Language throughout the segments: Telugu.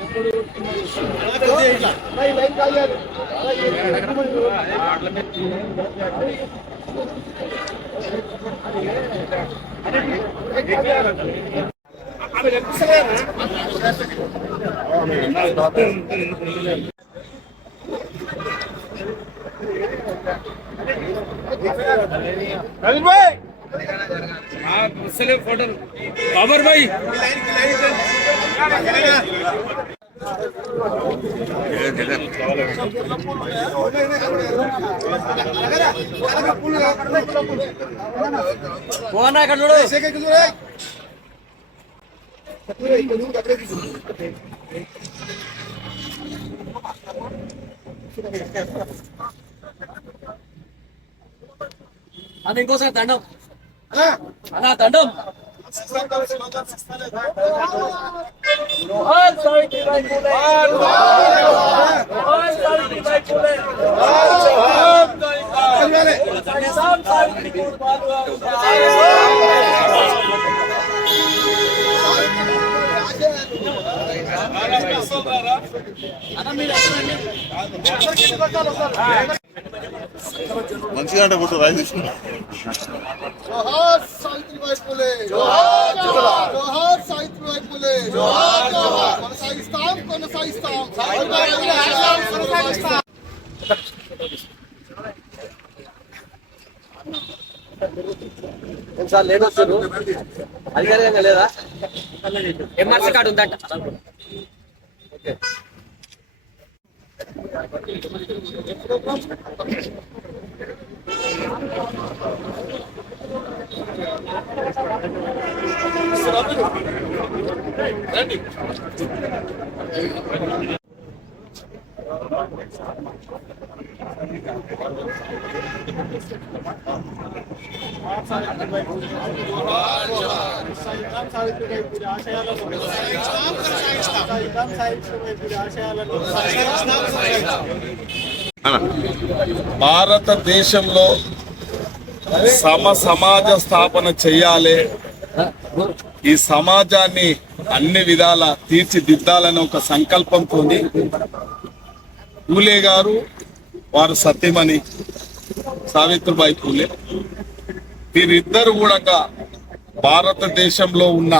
रविंद्र भाई फोटो बाबर भाई అది ఇంకోసారి దండం అలా దండం మంచిగా అంటే ఫోటో రాయి తీసుకున్నా. जोहार सावित्रीबाई फुले जोहार जोहार सावित्रीबाई फुले जोहार जोहार కొనసాగిస్తాం ఒకసారి లేట్ వచ్చారు అధికారికంగా లేదా ఎంఆర్సీ కార్డు ఉందంట. ఓకే భారతదేశంలో సమాజ స్థాపన చెయ్యాలి, ఈ సమాజాన్ని అన్ని విధాల తీర్చిదిద్దాలని ఒక సంకల్పంతో పూలే గారు, వారు సతీమణి సావిత్రిబాయి పూలే, వీరిద్దరు కూడా భారతదేశంలో ఉన్న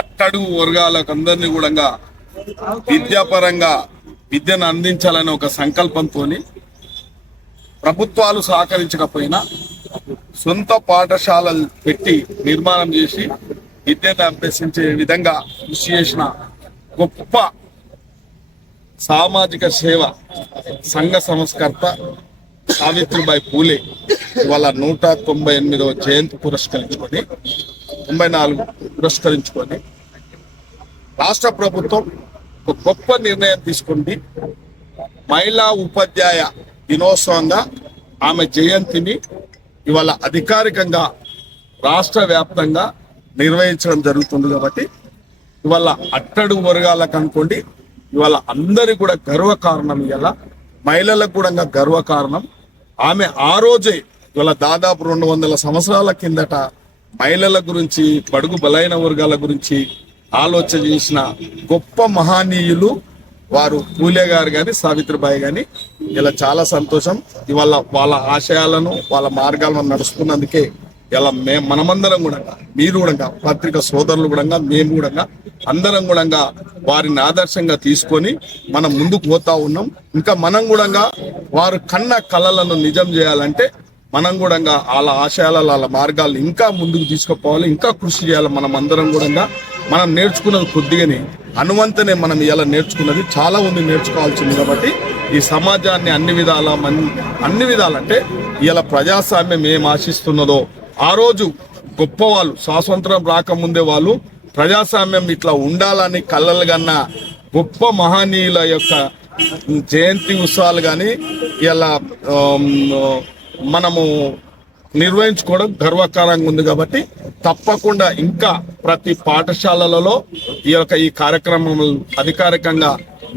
అట్టడుగు వర్గాలకు అందరినీ కూడా విద్యాపరంగా విద్యను అందించాలని ఒక సంకల్పంతో ప్రభుత్వాలు సహకరించకపోయినా సొంత పాఠశాలలు పెట్టి నిర్మాణం చేసి విద్యను అభ్యసించే విధంగా కృషి చేసిన గొప్ప సామాజిక సేవ సంఘ సంస్కర్త సావిత్రిబాయి పూలే ఇవాళ 198వ జయంతి పురస్కరించుకొని 94 పురస్కరించుకొని రాష్ట్ర ప్రభుత్వం ఒక గొప్ప నిర్ణయం తీసుకుంది. మహిళా ఉపాధ్యాయ దినోత్సవంగా ఆమె జయంతిని ఇవాళ అధికారికంగా రాష్ట్ర వ్యాప్తంగా నిర్వహించడం జరుగుతుంది. కాబట్టి ఇవాళ అట్టడుగు వర్గాలకు అనుకోండి, ఇవాళ అందరికి కూడా గర్వకారణం, ఇవాళ మహిళలకు కూడా గర్వకారణం. ఆమె ఆ రోజే ఇవాళ దాదాపు 200 సంవత్సరాల కిందట మహిళల గురించి, బడుగు బలైన వర్గాల గురించి ఆలోచన చేసిన గొప్ప మహనీయులు వారు పూలే గారు కానీ సావిత్రిబాయి కానీ. ఇలా చాలా సంతోషం. ఇవాళ వాళ్ళ ఆశయాలను, వాళ్ళ మార్గాలను నడుస్తున్నందుకే ఇలా మనమందరం కూడా, మీరు కూడా, పత్రిక సోదరులు కూడా, మేము కూడా అందరం కూడా వారిని ఆదర్శంగా తీసుకొని మనం ముందుకు పోతా ఉన్నాం. ఇంకా మనం కూడా వారు కన్న కళలను నిజం చేయాలంటే మనం కూడా వాళ్ళ ఆశయాల, వాళ్ళ మార్గాలను ఇంకా ముందుకు తీసుకుపోవాలి, ఇంకా కృషి చేయాలి. మనం అందరం కూడా మనం నేర్చుకున్నది కొద్దిగానే, అనువంతనే మనం ఇలా నేర్చుకున్నది చాలా ఉంది నేర్చుకోవాల్సింది. కాబట్టి ఈ సమాజాన్ని అన్ని విధాలంటే ఇలా ప్రజాస్వామ్యం ఏం ఆశిస్తున్నదో ఆ రోజు గొప్పవాళ్ళు స్వాతంత్రం రాకముందే వాళ్ళు ప్రజాస్వామ్యం ఇట్లా ఉండాలని కళ్ళలు కన్న గొప్ప మహనీయుల యొక్క జయంతి ఉత్సవాలు కానీ ఇలా మనము నిర్వహించుకోవడం గర్వకారంగా ఉంది. కాబట్టి తప్పకుండా ఇంకా ప్రతి పాఠశాలలలో ఈ కార్యక్రమం అధికారికంగా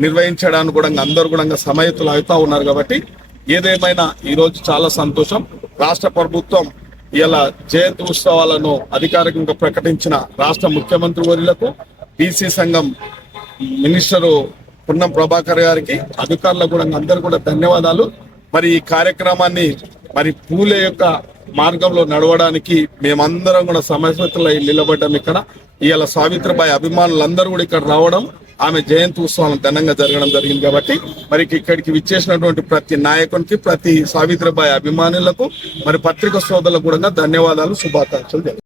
నిర్వహించడానికి కూడా అందరూ కూడా సమాయత్తులు అవుతా ఉన్నారు. కాబట్టి ఏదేమైనా ఈరోజు చాలా సంతోషం. రాష్ట్ర ప్రభుత్వం ఇలా జయంతి ఉత్సవాలను అధికారికంగా ప్రకటించిన రాష్ట్ర ముఖ్యమంత్రి వర్యులకు, బీసీ సంఘం మినిస్టరు పున్నం ప్రభాకర్ గారికి, అధికారులకు కూడా అందరూ కూడా ధన్యవాదాలు. మరి ఈ కార్యక్రమాన్ని మరి పూలే యొక్క మార్గంలో నడవడానికి మేమందరం కూడా సమస్యలై నిలబడ్డాం. ఇక్కడ ఇవాళ సావిత్రిబాయి అభిమానులందరూ కూడా ఇక్కడ రావడం, ఆమె జయంతి ఉత్సవాలు ఘనంగా జరగడం జరిగింది. కాబట్టి మరి ఇక్కడికి విచ్చేసినటువంటి ప్రతి నాయకునికి, ప్రతి సావిత్రిబాయి అభిమానులకు, మరి పత్రికా సోదరులకు కూడా ధన్యవాదాలు, శుభాకాంక్షలు.